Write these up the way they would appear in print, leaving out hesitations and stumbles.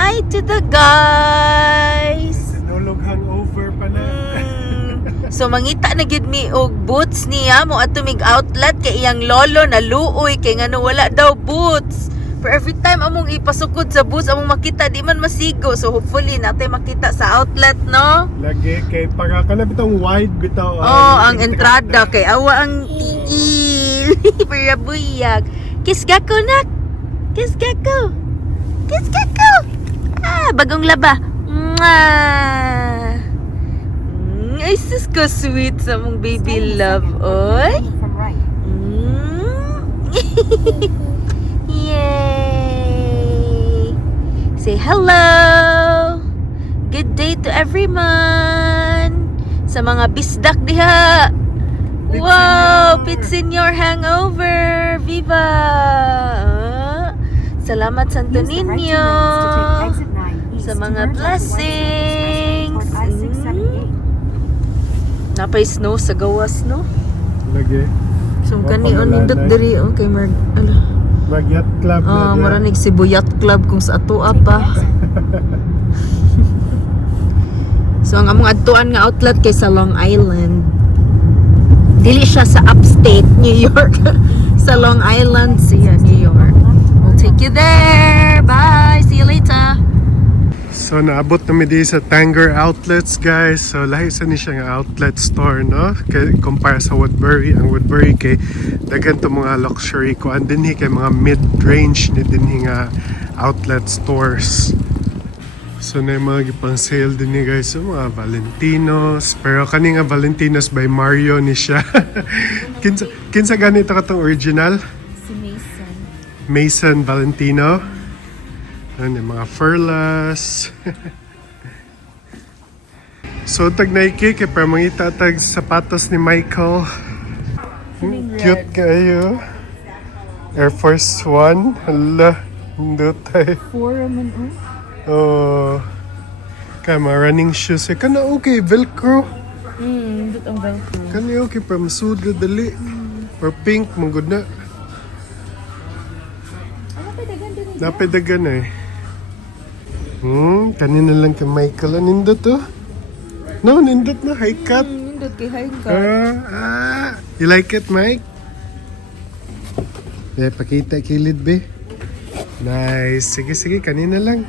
Hi to the guys. Sinulog hangover pa na. So mangita na gid mi og boots niya mo ato mig outlet kay iyang lolo na luoy kay ngano wala daw boots. For every time among ipasukod sa boots among makita di man masigo. So hopefully natin makita sa outlet, no? Lagi kay para kana bitong wide bitaw. Oh, ang entrada kay awa ang tiil. Para buyag. Kiss gako nak. Kiss gako. Kiss gako. Ah, bagong laba. Mwah. Ay, sus ko sweet sa mong baby love, oy. Yay! Say hello! Good day to everyone! Sa mga bisdak diha! Wow! Pits in your hangover! Viva! Salamat Santo Niño! Sa mga blessings! Napay snow sa gawas, no? Lagi. So, kani nindot diri, okay, Mag-yacht club na. maranig Cebu Yacht Club kung sa atua pa. So, ang among adtuan nga outlet kay sa Long Island. Dili siya sa upstate New York. Sa Long Island siya, New York. We'll take you there. Bye. See you later. So naabot namin di sa Tanger Outlets, guys. So lahi sa ni siya nga outlet store, no? Kay compare sa Woodbury, ang Woodbury kay daghan to mga luxury ko and dinhi kay mga mid-range ni dinhi nga outlet stores. So na yung mga gipang sale dinhi, guys. So mga Valentinos, pero kani nga Valentinos by Mario ni siya. kinsa ganito katong original? Si Mason. Mason Valentino. Ano yung mga furlas. So tag Nike kay para mangita tag sapatos ni Michael. Cute kayo. Air Force One. Hala, hindi tayo. 4 man Oh. Kaya mga running shoes. Eh, kana okay, Velcro. dito ang Velcro. Kana okay, para masudlo dali. Or pink, manggod na. Napidagan eh. Kanina lang kay Michael. Nindot to? No, nindot na. High cut. Nindot kay high cut. You like it, Mike? Yeah, pakita kilid, be. Nice. Sige, sige. Kanina lang.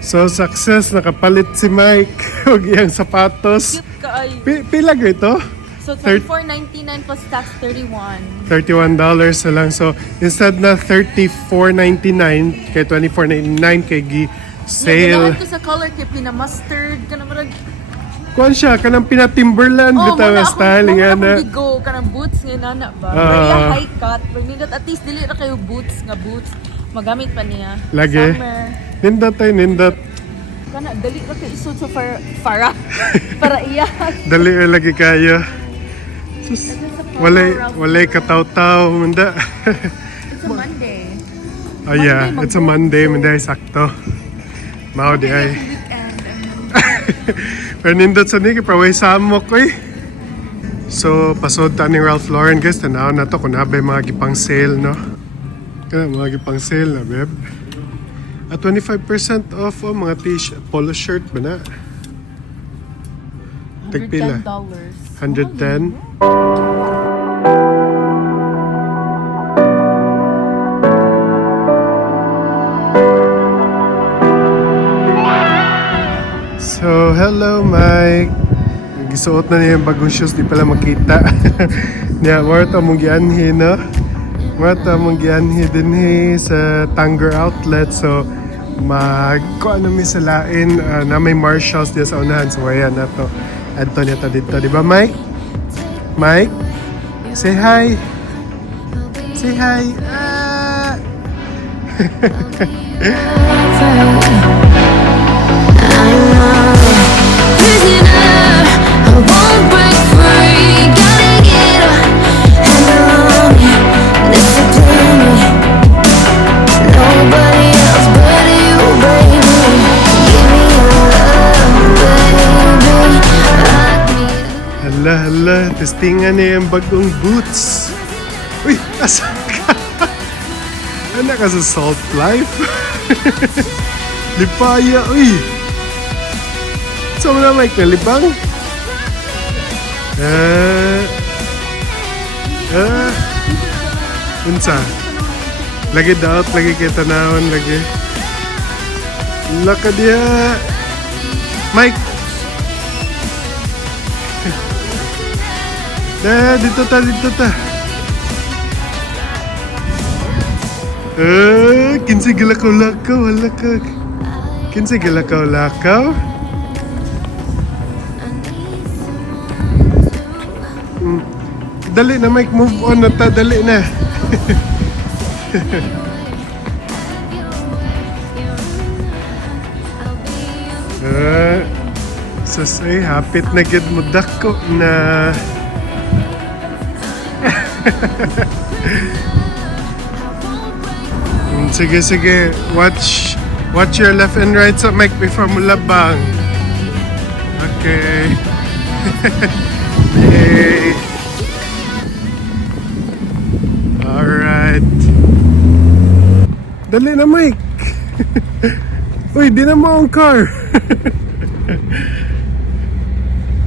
So, success. Nakapalit si Mike. Huwag iyang sapatos. Cute ka ay. Pila ga ito? So, $24.99 plus tax, $31. $31 na lang. So, instead na $34.99 kay $24.99 kay sale. Ginahan ko sa color kay pina-mustard. Kanang marag... Kuan siya, kanang pina-Timberland. Bitaw nga style. Nga na. Bigo, kanang boots nga nana ba? Kaya high cut. Pag at least dili na kayo boots nga boots. Magamit pa niya. Lagi. Summer. Nindot tayo, nindot. Kana, dali na kayo isod sa para iya. Dali lagi kayo. Sus, walay kataw-taw. Manda. It's a Monday. Oh yeah, it's a Monday. Manda sakto. Mao di ay. Pero nindot sa niki, praway samok ko eh. So, pasod ta ni Ralph Lauren, guys. Tanaw na to kung nabay mga gipang sale, no? Kaya mga gipang sale na, beb. At 25% off oh, mga t-shirt, polo shirt ba na? Tagpila? $110. So, hello Mike. Gisuot na niya yung bagong shoes, di pala makita. Niya, marita mong gianhi, no? Marita mong gianhi din sa Tanger Outlet. So, ano may salain na may Marshalls diya sa unahan. So, ayan na to. Adto niya to dito. Di ba, Mike? Mike? Say hi. Say hi. Ah! Hala, testingan niya yung bagong boots. Uy, asan ka? Ano ka sa Salt Life? Lipaya, uy! Saan mo na, Mike? Nalibang? Unsa? Lagi daot, lagi kay tanawon, lagi. Laka diha. Mike! Dito ta, dito ta. Kinsay gilakaw-lakaw, halakag. Kinsay gilakaw-lakaw? Dali na, Mike. Move on na ta. Dali na. Sasay, hapit na gid mo dako na. Sige, sige. Watch your left and right sa Mike before mo labang. Okay. Yay. Alright. Dali na, Mike. Uy, di na mo ang car.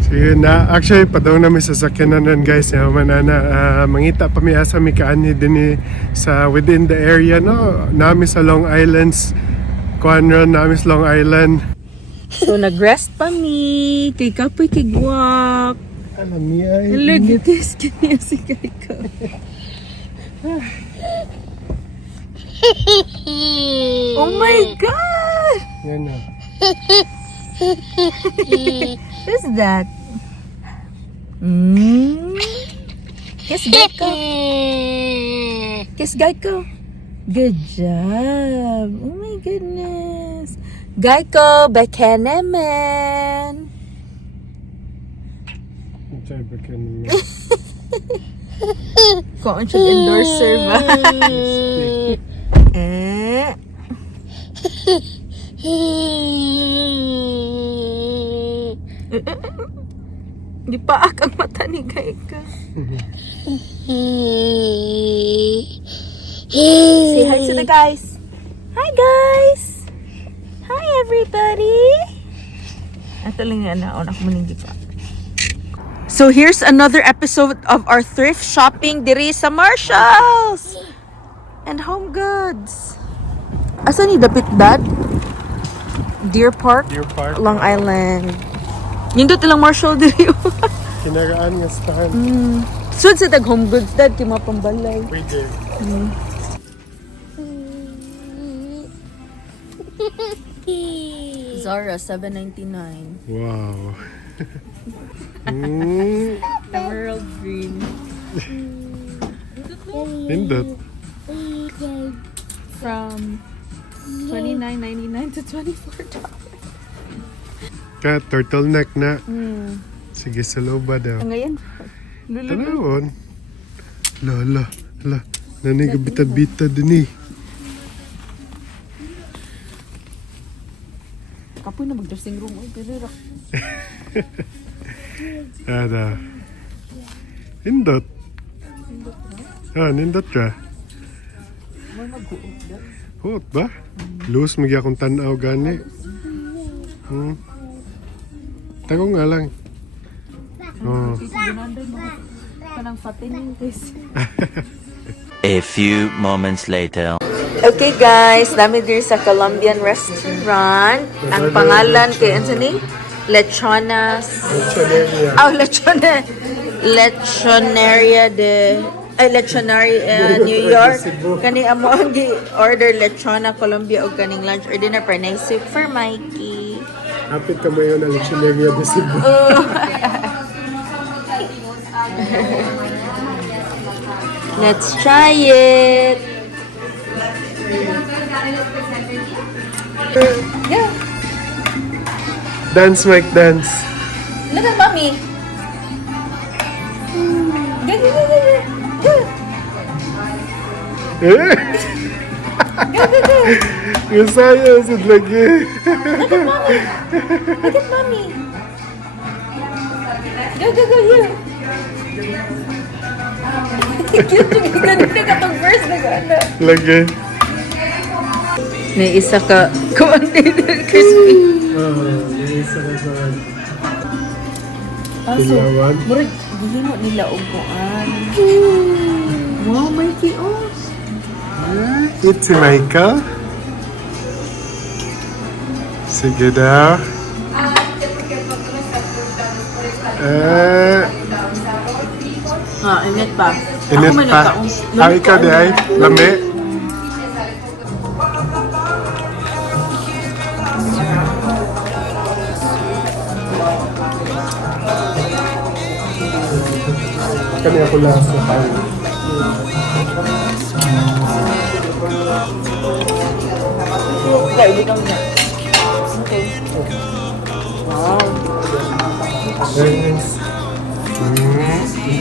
Sige na. Actually, padaw na may sasakyan na nun, guys. Mangita pa may asa may kaani din sa within the area, no? Nami sa Long Islands. Kuan ron, nami sa Long Island. So, nag-rest pa mi. Kay kapoy kigwak. Alam niya. Look at this. Kanya si Kaiko. Oh my God! Yan na. Who's that? Kiss Gecko. Kiss Gecko. Good job. Oh my goodness. Gecko, baka naman. Chay ba ka naman? Kung siya endorser ba? Di pa ang mata ni Gecko. Say hi to the guys. Hi guys. Hi everybody. Ito lang nga na ako maninggi pa. So here's another episode of our thrift shopping diri sa Marshalls and Home Goods. Asa ni dapit dad? Deer Park, Long Island. Nindot ilang Marshall diri. Kinagaan nga stahan. Sud sa tag Home Goods dad kay mapambalay. Pwede. Zara $7.99. Wow. Emerald green. Indot. From $29.99 to $24. Ka, turtleneck na. Sige, sa loba daw. Ngayon, Tanawon. Lala. Naniga bita-bita din eh. kapoy na mag-dressing room. Ay, pero Ada. Indot. Nindot ka. may mag-huot na. Huot ba? Luz, magya akong tanaw gani. Tago nga lang. Oh. Kanang fatin guys. A few moments later. Okay guys, dami diri sa Colombian restaurant. Ang pangalan kay Anthony? Lechonas. Lechonaria New York. Kani amo ang order lechona Colombia og kaning lunch or dinner for nice soup for Mikey. Hapit ka mo yun na Lechonaria de Cebu. Let's try it. Yeah. Dance, Mike, dance. Look at mommy. Good. Eh? Bisaya, sad lagi. Look at mommy. Go, you. Cute yung ganun na katong verse na gano'n. Lagi. May isa ka kuan din crispy. Isa na sa Aso, Pinawan. murag gihimo nila og kuan. Wow, may kiyo. Eat si Michael. Sige daw. Init pa. Init Ako man pa. nagkaon. Ah, ikaw di ay. Lami. Kani ako lang sa tayo. Dahil di kami na. Okay. Wow.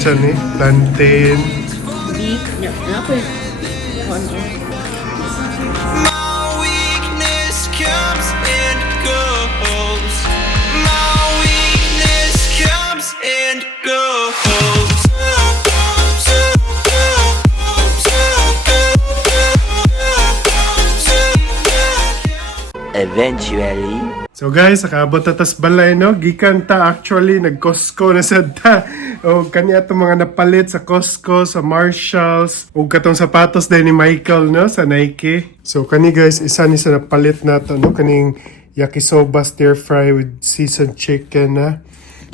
Diyan eh. Plantain. Beef. Ako eh. My weakness comes and goes. My weakness comes and goes. Eventually. So guys, nakaabot na tas balay no. Gikan ta actually nag-Costco na sad ta. O kaniya itong mga napalit sa Costco, sa Marshalls, o katong sapatos din ni Michael no sa Nike. So kani guys, isa ni sa napalit nato no kaning yakisoba stir fry with seasoned chicken na.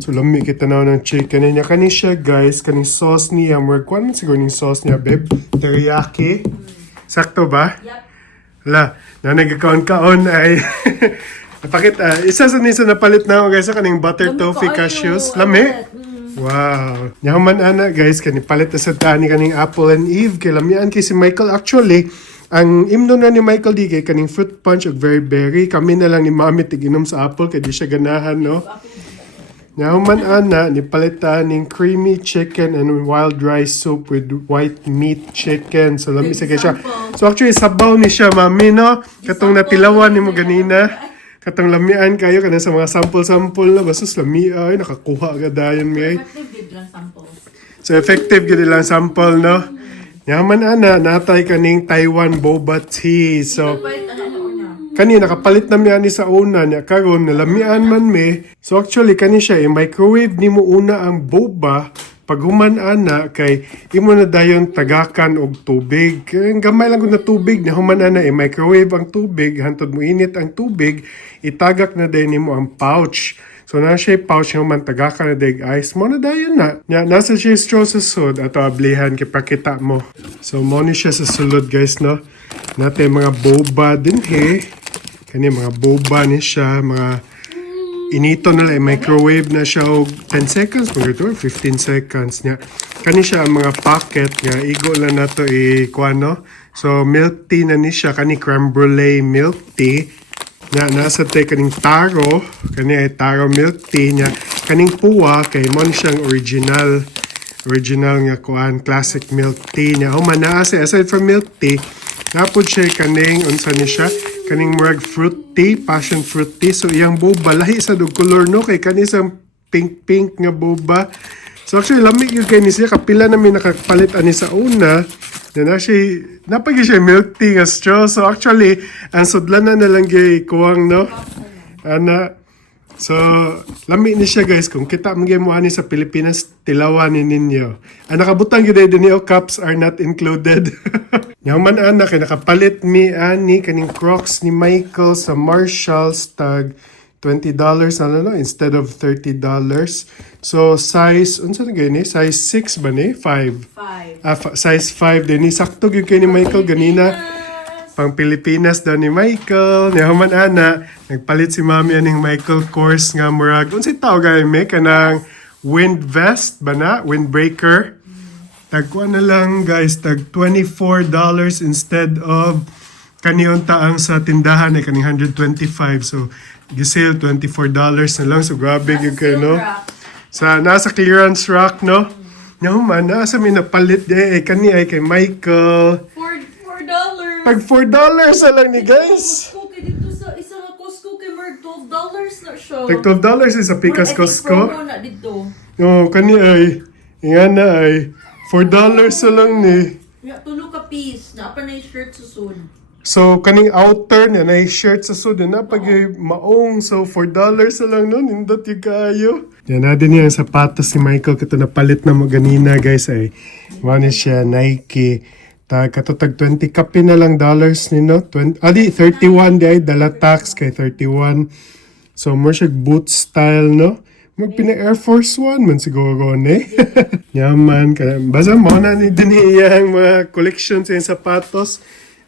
So lami kita na ng chicken niya kani siya guys, kaning sauce niya, more kuan man siguro ning sauce niya babe. Teriyaki. Sakto ba? Yep. Hala, na nagkakaon-kaon ay napakita. Isa sa nisa napalit na ako guys sa kaning butter toffee cashews. Lami. Wow. Yaman ana guys, kani palit na sa tani kaning apple and eve. Kay lamian kay si Michael actually. Ang imno na ni Michael di kay kaning fruit punch ug very berry. Kami na lang ni Mami tiginom sa apple kay di siya ganahan no. Yaman ana ni palitan ning creamy chicken and wild rice soup with white meat chicken. So lami sa siya. So actually sabaw ni siya Mami no. Katong natilawan nimo ganina. Katong lamian kayo kana sa mga sample-sample na basus lami ay nakakuha agad dayon mi. So effective gid lang sample no. Yaman ana natay kaning Taiwan boba tea. So kani nakapalit na mi ani sa una niya karon nalamian man mi. So actually kani siya i-microwave nimo una ang boba. Pag human ana kay imo na dayon tagakan og tubig. Kay gamay lang gud na tubig na human ana i-microwave ang tubig hantod mo init ang tubig, itagak na din nimo ang pouch. So na siya pouch nga man tagakan na dig ice mo na dayon na. Nya nasa siya straw sa sud ato ablihan kay pakita mo. So mo ni siya sa sulod guys no. Nate mga boba dinhi. Kani mga boba ni siya mga inito na lang, microwave na siya og 10 seconds, mga ito, 15 seconds niya. Kani siya ang mga packet nga, igo lang na to kuano. So, milk tea na ni siya, kani creme brulee milk tea. Na, nasa te kaning taro, kani ay taro milk tea niya. Kaning puwa, kay mo siyang original nga kuan, classic milk tea niya. O manaase, aside from milk tea, napod siya kaning, unsa ni siya, kaning murag fruit tea, passion fruit tea. So iyang boba lahi sa dug color no kay kani sa pink nga boba. So actually lamig yung kay ni siya kapila namin nakapalit ani sa una. Na siya napagi siya milk tea nga straw. So actually ang sudlanan na lang gay kuwang no. Ana. So lami ni siya guys kung kita man mo ani sa Pilipinas tilawan ni ninyo. Ang nakabutang gyud dinhi cups are not included. Yaman ana kay nakapalit mi ani kaning Crocs ni Michael sa Marshalls tag $20 no instead of $30. So size unsa na gani size 6 ba ni 5. Size 5 din ni sakto gyud kay ni Michael ganina. Pang Pilipinas daw ni Michael. Yaman ana nagpalit si Mami aning Michael course nga murag unsay tawag gay me kanang wind vest ba na windbreaker. Tagkuan na lang guys, tag $24 instead of kaniyon taang sa tindahan ay kaning 125. So, gisale $24 na lang. So, grabe yung kayo, no? Nasa clearance rack, no? No man, nasa may napalit ay kani ay kay Michael. $4. Tag $4 na lang ni guys. Okay, dito sa isang Costco kay Mark $12 na siya. Tag $12 is sa Picas Costco. Promo na dito. No, kani ay, nga na ay, $4 na lang ni. Ya, tulo ka piece. Naapa na yung shirt susod. So, kaning outer niya, na shirt sa sud na pag maong. So, $4 na lang nun. Indot yung kayo. Yan na din yung sapatos si Michael. Kato napalit na mo ganina, guys. Ay, ano siya, Nike. Katotag 20 kapi na lang dollars ni, no? 31 di ay, dala tax kay 31. So, more siya boot style, no? Magpina Air Force One man siguro, ne? Yaman. Basta mo na ni dinhi iyang mga collection sa iyang sapatos.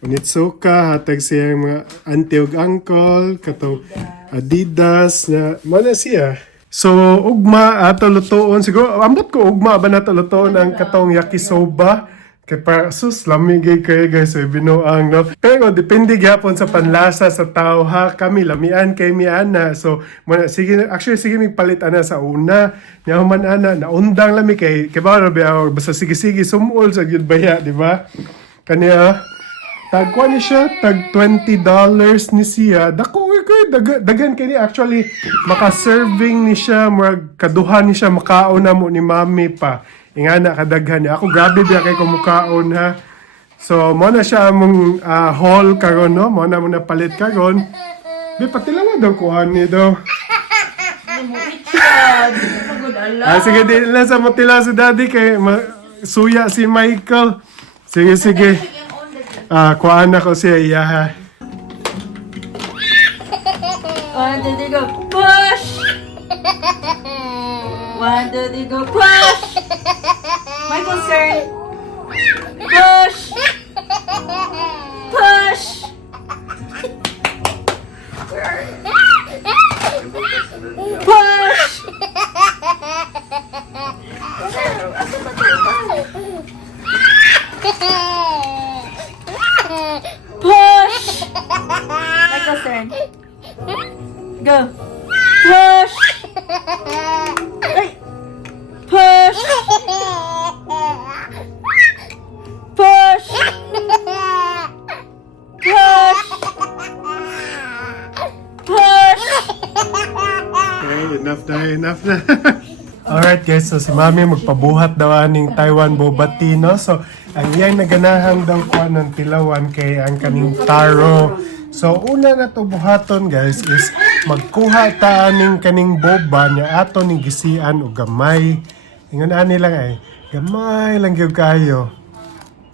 Onitsuka, hatag siyang mga auntie ug uncle, katong Adidas, na mana siya. So, ugma ato lutoon. Siguro, ambot ko ugma ba na lutoon ang katong yakisoba. Kaya para, sus, lamigay kayo guys, so binuang, no? Pero, depende gyapon sa panlasa sa tao, ha? Kami, lamian kay mian na. So, sige, actually, sige, may palit ana sa una. Yaman ana, naundang lami kay ba, basta sige-sige, sumul sa gilbaya, di ba? Kanya, tagwa ni siya, tag $20 ni siya. Dako dagan kini actually maka-serving ni siya, murag kaduhan ni siya makaon na mo ni mami pa. Ingana kadaghan niya. Ako grabe biya kay kumukaon ha. So mo na siya among haul karon no, mo na mo napalit karon. Di pati lang daw kuan ni daw. Sige di lang sa motila si daddy kay suya si Michael. Sige. Kuhaan na ko siya, iyaha. 1, 2, 3, go. Push! 1, 2, 3, go. Push! My concern. Push! Push! Where are you? Push! Push! My concern. Go. Push! Ay! Push! Push! Push! Push! Okay, enough na. Alright guys, so si Mami magpabuhat daw aning Taiwan boba tea, no? So, ang iyang naganahang daw ko ng tilawan kay ang kaning taro. So, una na to buhaton guys is magkuha ta aning kaning boba niya ato ni gisian o gamay. Ingon ani lang ay, gamay lang gyud kayo.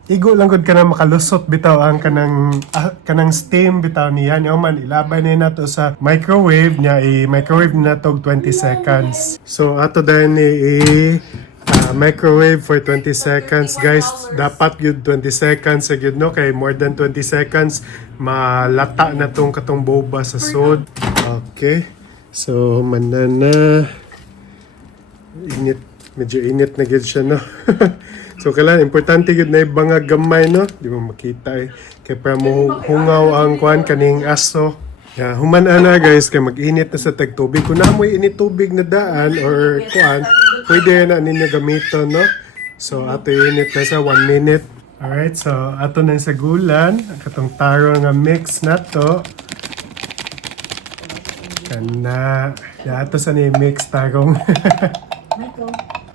Igo lang gud kana makalusot bitaw ang kanang steam bitaw niya. Niya man ilabay na nato sa microwave niya, i-microwave na to 20 seconds. So ato dahil ni microwave for 20 seconds guys. Dapat yun 20 seconds sa no, kay more than 20 seconds malata na tong katong boba sa sod. Okay. So manana init, medyo init na gid siya, no. So kailangan importante gid na ibang gamay, no, di mo makita kay para mo hungaw ang kuan kaning aso. Yeah, human ana guys kay mag-init na sa tagtubig. Kung namoy init tubig na daan or kuan, pwede na ninyo gamiton, no. So ato init na sa 1 minute. Alright, so ato na sa gulan katong taro nga mix na to. Kana ya ato sa ni mix tarong.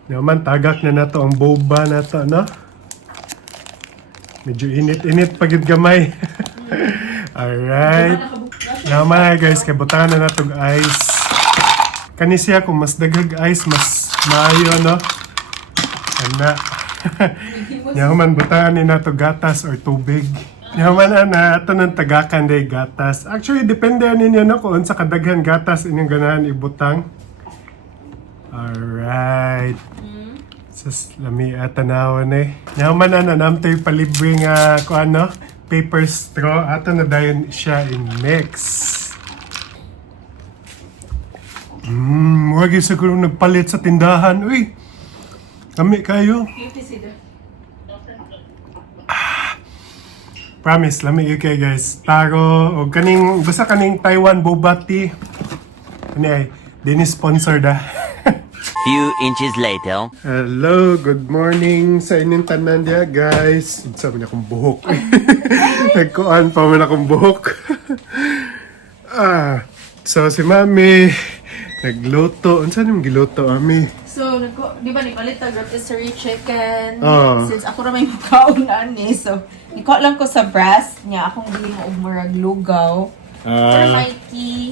Naman, tagak na nato ang boba na to, no? Medyo init-init pagid gamay. Alright. Naman guys, kay butangan na natong ice. Kani siya, kung mas daghag ice, mas maayo, no? Ana. Naman, butangan ni nato gatas or tubig. Naman, ana, ito ng tagakan day gatas. Actually, depende ninyo, no? Kung sa kadaghan gatas, inyong ganahan ibutang. Alright. Sas lami tanawan eh. Yaman na namtoy palibre nga ko ano, paper straw. Ato na dayon siya in mix. Wag yung siguro nagpalit sa tindahan. Uy, kami kayo. Promise, lami yung kayo guys. Taro, o kaning, basta kaning Taiwan boba tea. Ano ay, dini sponsored ah. Few inches later. Hello, good morning sa inyong tanan dia guys. Sabi na akong buhok. Nagkuhan pa man akong buhok. So si Mami Nagluto. Unsa nimo giluto ami? So, di ba nipalit ang rotisserie chicken? Oo. Since ako na may makaon na ani, so, iko lang ko sa breast niya, akong bilhin og murag lugaw. For Mikey,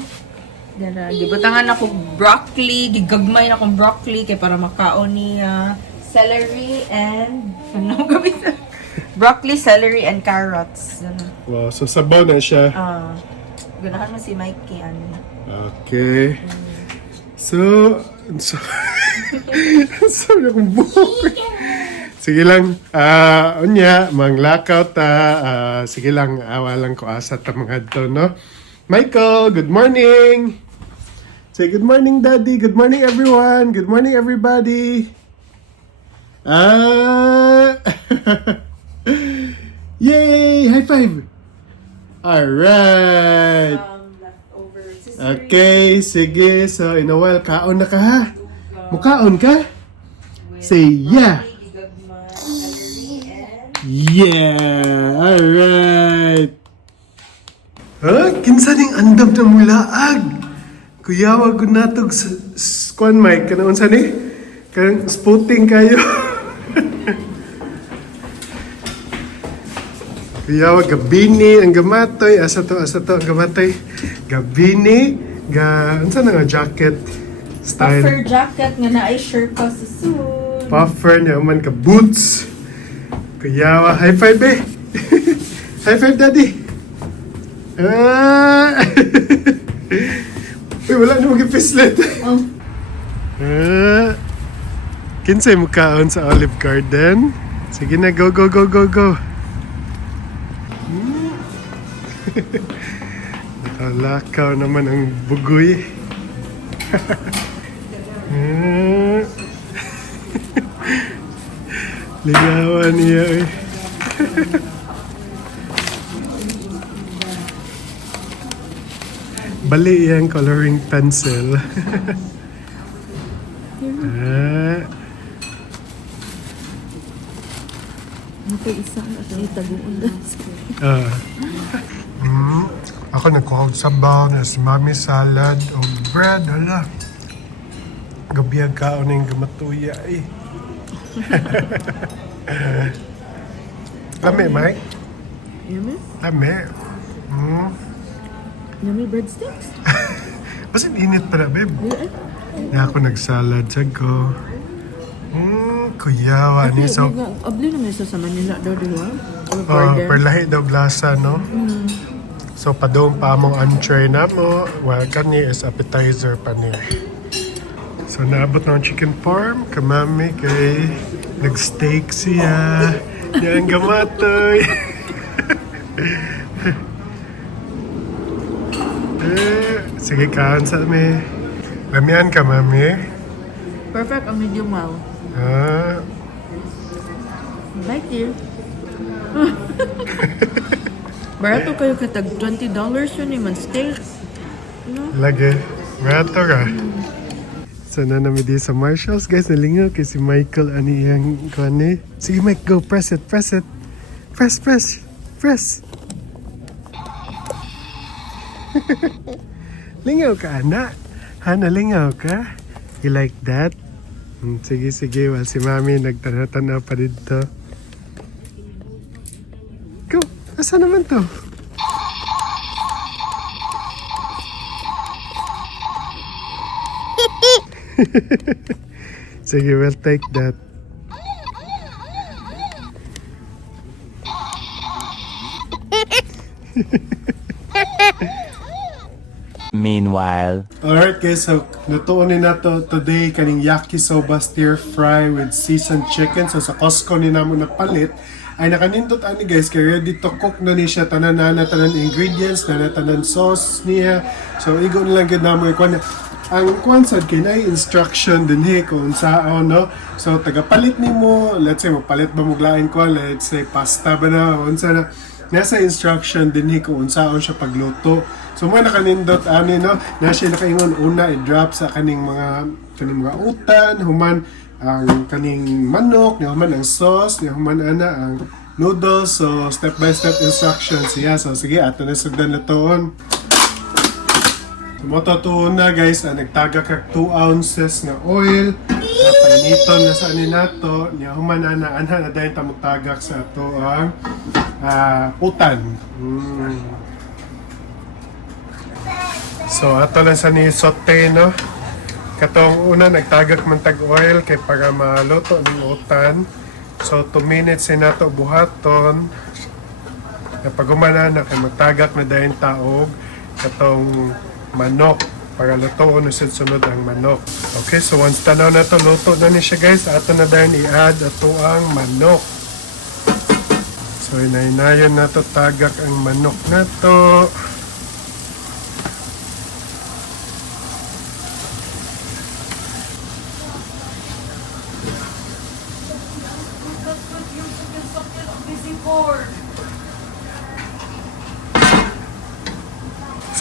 dara, gibutangan ako broccoli, gigagmay na akong broccoli, kay para makaon niya celery and, ano gawin sa? Broccoli, celery, and carrots. Dara. Wow, so sabaw na siya. Ganahan mo si Mikey, ano. Okay. So sabi akong buhok. Sige lang, unya, manglakaw ta. Sige lang, awa lang ko asa ta mga to, no? Michael, good morning! Say good morning, Daddy. Good morning, everyone. Good morning, everybody. Yay! High five! Alright! Leftover Okay, sige. So, in a while, kaon na ka ha? Mukaon ka? Say yeah! Yeah! Alright! Kinsa ning andam na mulaag? Kuyawa ko natog sa kwan Mike. Kanaon sa ni? Kanang spotting kayo. Kuyawa gabini ang gamatoy. Asa to ang gamatoy. Gabini. Unsa na nga jacket? Style. Puffer jacket nga na ay shirt pa sa suit. Puffer niya man ka boots. Kuyawa, high five eh. High five daddy. Uy, wala na mag-pislet. Oh. Kinsay mo kaon sa Olive Garden? Sige na, go, go, go, go, go. Nakalakaw naman ang bugoy. Ligawan niya eh. Bali yung coloring pencil. Isa na ito itaguan. Ako nagkuhaw sabaw na si mami salad o bread. Hala. Gabiyag kaon na yung gamatuya eh. Lami, Mike? Yummy? Lami. Yummy breadsticks? Basit init pa na, babe. Na ako nagsalad sa ko. Kuyawa ni so. Abli naman isa sa Manila daw, di ba? Perlahi daw glasa, no? So, padong pa mong entree na mo. Well, kani is appetizer pa niya. So, naabot na ang chicken farm. Kamami kay nag-steak siya. Yan gamatoy. Sige, kaan sa mi. Lamian ka, mami. Perfect ang medium well. Like you. Barato kayo katag $20 yun man steak. No? Lagi. Barato ka. So, nanami di sa Marshalls, guys. Nalingaw kay si Michael. Ano yung kani? Sige, Mike, go. Press it. Press it. Press, press. Press. Lingaw ka, anak. Hana, lingaw ka? You like that? Sige, sige. Well, si Mami nagtanaw-tanaw pa dito. Go! Asa naman to? Sige, we'll take that. Meanwhile. Alright guys, so lutuunin na to today kaning yakisoba stir fry with seasoned chicken. So sa Costco ni namo napalit ay nakanindot ani guys, kay ready to cook na ni siya, tanan ingredients, tanan sauce niya. So igo na lang gid namo ikon. Ang konsad kay na instruction dinhi kung saan, no? So tagapalit nimo, let's say mapalit ba mo glain ko, let's say pasta ba na unsa na, nasa instruction dinhi kung unsaon siya pagluto. So mga nakanindot ani, no, na siya nakaingon una i-drop sa kaning mga utan, human ang kaning manok, ni human ang sauce, ni human ana ang noodles. So step by step instructions siya. So sige, ato na sugdan lutoon. Mototoo na guys, nagtaga kag 2 ounces na oil. Painiton na sa ani nato, niya human na anha na dahil tamutagak sa ato ang utan. So ato lang sa ni saute no. Katong una nagtagak man tag oil kay para maluto ng utan. So 2 minutes na nato buhaton. Kapag umana na kay magtagak na dahil taog katong manok para lutoon na sunod ang manok. Okay, so once tanaw na to luto na ni siya guys, ato na dahil i-add ato ang manok. So inayon na to tagak ang manok na to.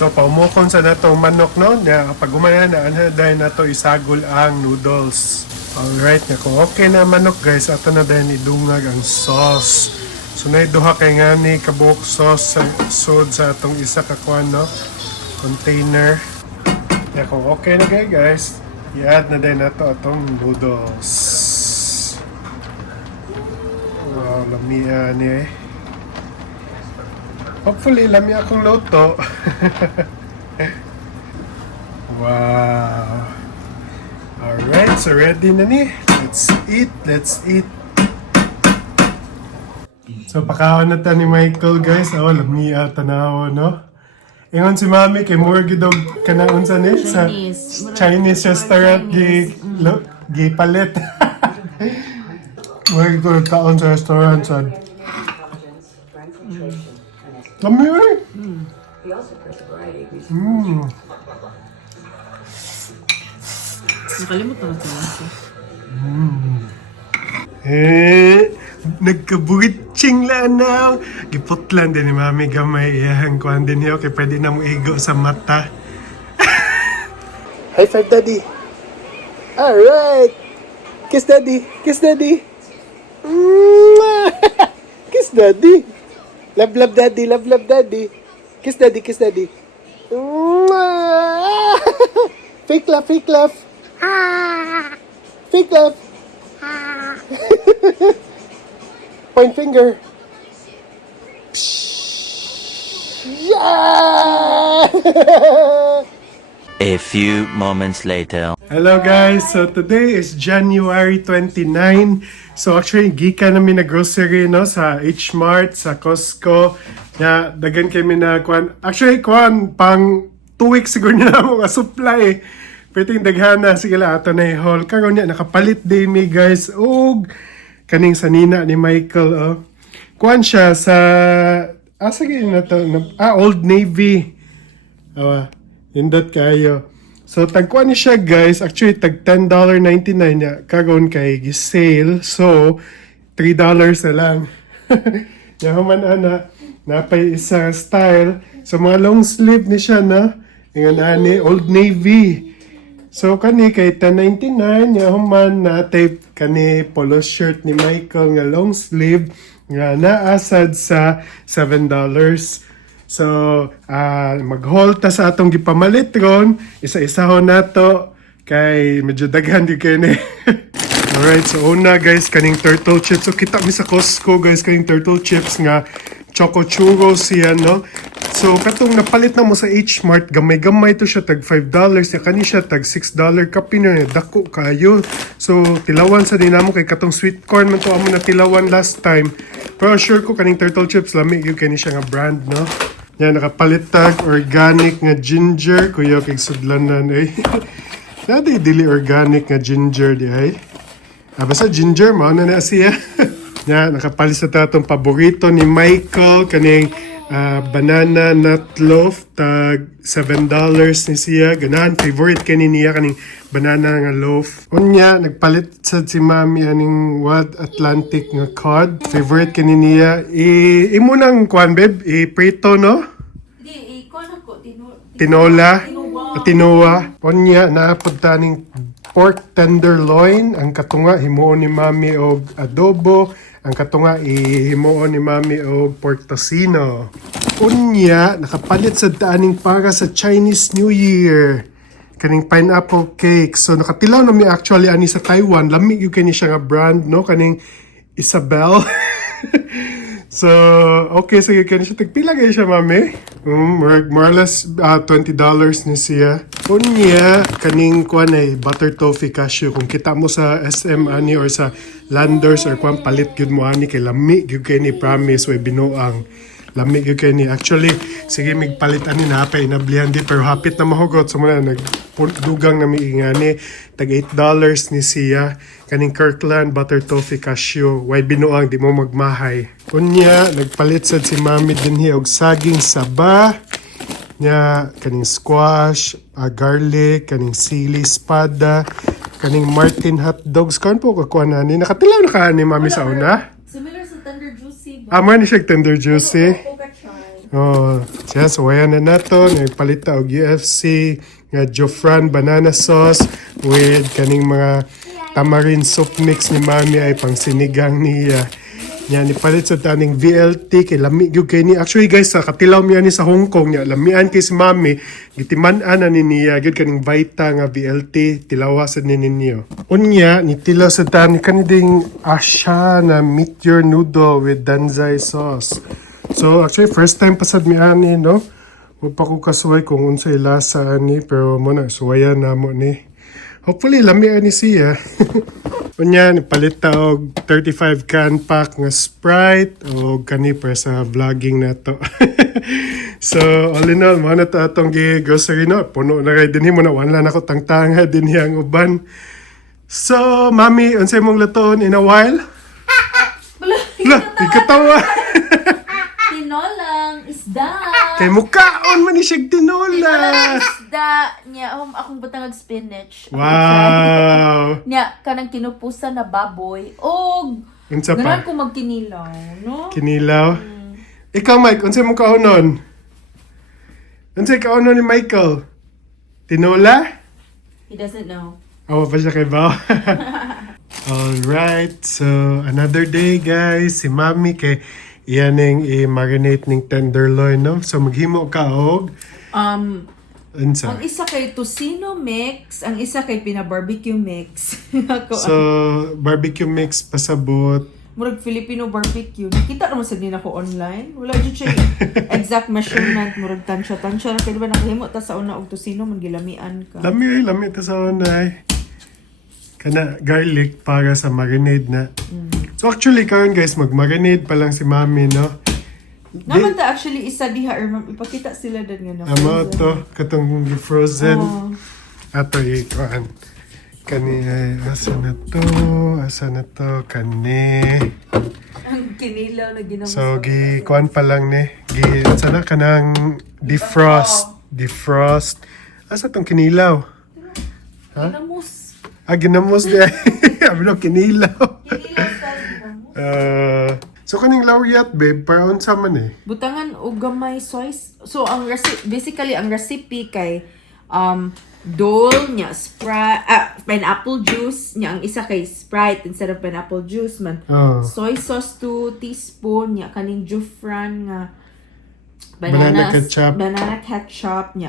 So, paumukon sa natong manok, no? Pag umaya na, dahil nato isagol ang noodles. Alright, na kung okay na manok, guys, ato na dahil idungag ang sauce. So, naiduha kay nga ni kabuok sauce sa sod sa atong isa kakuan, no? Container. Na kung okay na kayo, guys, i-add na dahil nato atong noodles. Wow, lamian eh. Hopefully, lami akong luto. Wow. Alright, so ready na ni. Let's eat. So, pakaon na ta ni Michael, guys. Oh, lami tanaw, no? Ingon si Mami, kay Morgie dog kanaon sa ni? Sa Chinese restaurant, gi palit. Morgie ko kaon sa restaurant, sa lami eh. Nakalimutan ko na. Nagkabugitsing lanaw. Giputlan din ni Mami gamay iyahang kuhan din hiyo kay pwede na mo igo sa mata. High five, Daddy. Alright. Kiss Daddy. Kiss Daddy. Kiss Daddy. Love, love, Daddy. Love, love, Daddy. Kiss Daddy. Kiss Daddy. Fake laugh. Fake laugh. Fake laugh. Point finger. Yeah! A few moments later. Hello guys, so today is January 29. So actually, gikan namin na grocery no sa H Mart, sa Costco. Ya, dagan kami na kuan. Actually, kuan pang 2 weeks siguro na mga supply. Pwedeng daghana sige la ato na i-haul. Karon niya nakapalit day mi guys. Og kaning sanina ni Michael oh. Kuan siya sa sige na to Old Navy. Indot kayo. So tagkuan ni siya guys, actually tag $10.99 niya karon kay gi-sale. So $3 na lang. Ya human ana napay isa style. So mga long sleeve ni siya na. Ingon ani Old Navy. So kani kay $10.99 niya human na tape kani polo shirt ni Michael nga long sleeve nga naasad sa $7. So mag-haul ta sa atong gipamalit ron, isa-isahon nato kay medyo daghan di kay ni. Alright, so una guys kaning turtle chips. So kita mi sa Costco guys kaning turtle chips nga choco churros siya no. So katong napalit na mo sa H Mart, gamay-gamay to siya tag $5 ya kani siya tag $6 kapino na dako kayo. So tilawan sa dinamo kay katong sweet corn man to amo na tilawan last time. Pero sure ko kaning turtle chips lami gyud kani siya nga brand no. Yan nakapalit tag organic nga ginger kuya kay sudlanan eh. Dati dili organic nga ginger di ay. Basta ginger mo na siya. Yan nakapalit sa tatong paborito ni Michael kaning banana nut loaf tag $7 ni siya ganahan favorite kani niya kaning banana nga loaf unya nagpalit sad si Mami aning Wild Atlantic nga cod favorite kani niya imo nang kuan babe prito no Di iko na ko tinola unya naapod taning pork tenderloin ang katunga himuon ni Mami og adobo ang katunga ihimuon ni Mami og pork tocino. Unya, nakapalit sa daaning para sa Chinese New Year. Kaning pineapple cake. So nakatilaw na mi actually ani sa Taiwan. Lamig yung kani siya nga brand, no? Kaning Isabel. So, okay, sige, kani siya. Tagpila kayo siya, mami? More or less $20 ni siya. Unya, kaning kuan ay butter toffee cashew. Kung kita mo sa SM ani or sa Landers or kuan palit yun mo ani kay lami yun kayo ni promise way binuang. Lamig yun kayo ni. Actually, sige, migpalit ani na pa inablihan di pero hapit na mahugot. So muna, nagdugang na miingani. Tag $8 ni siya. Kaning Kirkland butter toffee cashew. Way binuang, di mo magmahay. Kunya, nagpalit sad si mami dinhi og saging saba. Nya, kaning squash, garlic, kaning sili espada, kaning Martin hot dogs. Kaon po kakuha na ni. Nakatilaw na ka ni mami sa una? Similar sa Tender Juicy. Man siya tender juicy. Oh, siya, so waya na nato. Nagpalita og UFC, nga Jofran banana sauce with kaning mga tamarind soup mix ni mami ay pang sinigang niya. Yan, ipalit sa taning VLT kay lami gyud kay ni. Actually guys, sa katilaw mi ani sa Hong Kong niya, lamian kay si mami, gitiman-an na ni niya gyud kaning Vita nga VLT tilawasan ni ninyo. Unya, nitilaw sa tani kaniding Asha na meet your noodle with danzai sauce. So actually first time pasad mi ani, no? Wa pa ko kasuway kung unsay lasa ani pero mo na suwayan namo ni. Hopefully lamian ni siya. Unya, nipalit ta og 35 can pack nga Sprite o kani para sa vlogging na to. So, all in all, mo na to atong grocery no. Puno na kay dinhi mo na wala na ko tangtanga dinhi ang uban. So, mami, unsay mong lutoon in a while? Lah, ikatawa. Tinolang isda. Kay mukaon man ni siya tinola. Isda niya akong butangag spinach. Wow. Niya kanang kinupusan na baboy og Unsa ganan pa? ko magkinilaw, no? Kinilaw. Ikaw, Mike, unsay mo kaunon? Unsay kaunon ni Michael? Tinola? He doesn't know. Awa pa siya kay Bao. Alright, so another day guys. Si Mami kay iyan ang i-marinate ng tenderloin, no? So maghimo ka og unsa? Ang isa kay tocino mix, ang isa kay pina-barbecue mix. Ako, So barbecue mix pasabot. murag Filipino barbecue. Nakita naman sa din ako online. Wala dyan siya exact measurement. Murag tansya-tansya na. Kaya diba nakahimo ta sa una og tocino, magilamian ka. Lami ta sa unay. Kana garlic para sa marinade na. So actually karon guys, mag-marinade pa lang si Mami, no? Naman ta actually isa diha or ipakita sila din nga na. Amo to, katong frozen. Oh. Ato ikuan. Kani asa na to, kani. Ang kinilaw na ginawa. So kuan pa lang ni. Sana kanang defrost. Asa tong kinilaw? Ha? Ginamos. Ginamos di. Abi no kinilaw. Kinilaw style ginamos. So kaning laureate babe, para unsa man eh? Butangan og gamay soy. So ang basically ang recipe kay dole nya pineapple juice nya ang isa kay Sprite instead of pineapple juice man. Soy sauce 2 teaspoon nya kaning Jufran nga banana ketchup nya.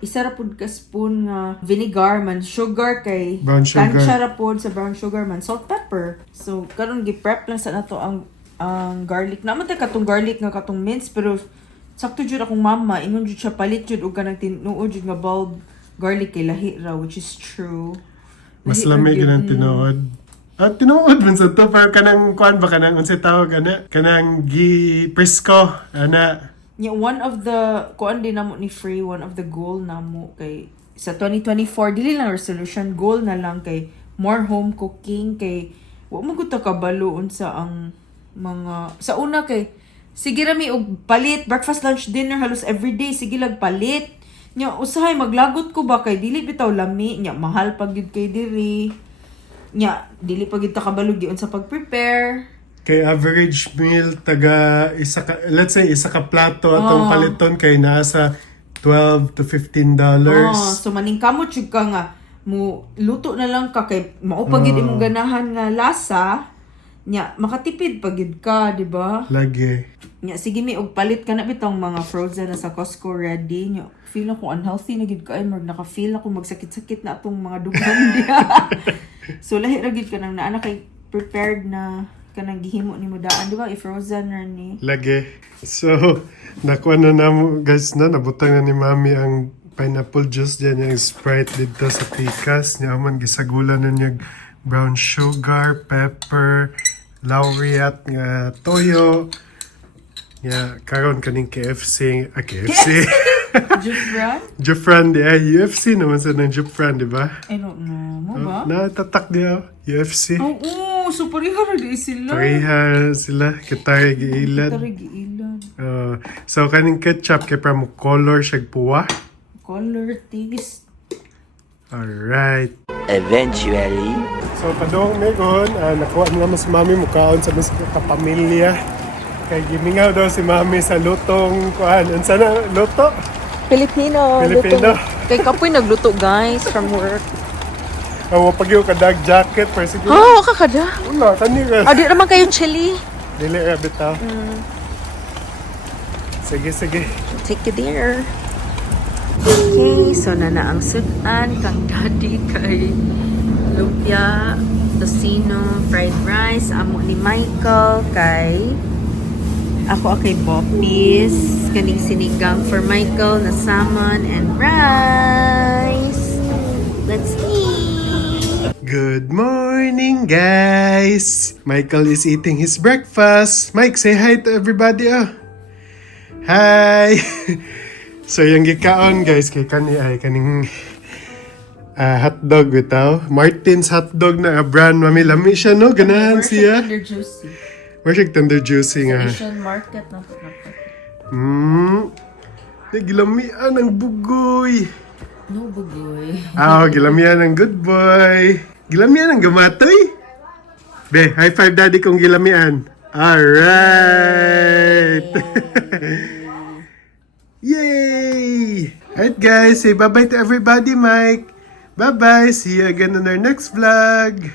Isa ra pud ka spoon nga vinegar man, sugar kay Brown sugar. tansya ra pud sa brown sugar man, salt pepper. So karon gi-prep lang sa nato ang garlic. Naman ta katong garlic nga katong mince pero sakto jud akong mama ingon jud siya palit jud og kanang tinuod jud nga bulb garlic kay lahi raw, which is true. Mas Lahi lamig ra yun ang gyud. tinuod. Tinuod man sa to, pero kanang kuan ba, kanang unsay tawag, ana? Kanang Prisco, ana. Yeah, one of the kuan din namo ni free, one of the goal namo kay sa 2024 dili lang resolution, goal na lang kay more home cooking kay wa mo gud ta kabalo unsa ang mga sa una kay sige ra mi og palit breakfast lunch dinner halos everyday sige lag palit nya usahay maglagot ko ba kay dili bitaw lami nya mahal pag gid kay diri nya dili pa gid ta kabalo giun sa pag-prepare. Kay average meal, let's say, isa ka plato atong paliton kay nasa $12 to $15. So maning kamot jud ka nga mo luto na lang ka kay mao pa gid imong ganahan nga lasa Nya, makatipid pag yun ka, di ba? Lagi. Nya, sige mi, og palit ka na bitong mga frozen na sa Costco ready. Nya, feel ako unhealthy na gid ka ay naka-feel ako magsakit-sakit na atong mga dugan diha. So lahi ra gid ka nang naana kay prepared na kanang gihimo nimo daan, di ba? I-frozen ra ni. Lagi. So, nakuha na namo guys na nabutang na ni Mami ang pineapple juice dyan, yung Sprite dito sa pikas. Niya man gisagulan na niya brown sugar, pepper, laureate nga toyo. Ya, karon kaning KFC, KFC. Jufran? Jufran di UFC naman sa ng Jufran, di ba? I don't know. Mo ba? Natatak diya UFC. Oo, so parihara di sila. Pareha sila, kita giilad. Tara giilan. So kaning ketchup kay para mo color siya puwa. Color taste. Alright. Eventually. So padong megon, nakuha naman si Mami mukaon sa mas kapamilya. Kay gimingaw daw si Mami sa lutong kuan. Unsa na luto? Filipino. Filipino. Kay kapoy nagluto guys from work. Awa pag yung kadag jacket para siguro. Oh, kakada. Wala, kanira. Adi naman kayo chili. Dili ra bitaw. Sige, sige. Take you there. Okay, so na ang sudan kang daddy kay lumpia, tocino, fried rice, amo ni Michael kay ako kay Boppies, kaning sinigang for Michael na salmon and rice. Let's eat. Good morning, guys. Michael is eating his breakfast. Mike, say hi to everybody. Hi. So yung gikaon guys kay kaning hotdog bitaw. Martin's hotdog na brand mamilami siya no, ganahan siya. Tender juicy. Where's tender juicy nga. Asian market na to. Gilamian ang bugoy. No bugoy. Gilamian ang good boy. Gilamian ang gamatoy. Be, high five daddy kong gilamian. Alright. Yay! Alright guys, say bye-bye to everybody, Mike. Bye-bye. See you again on our next vlog.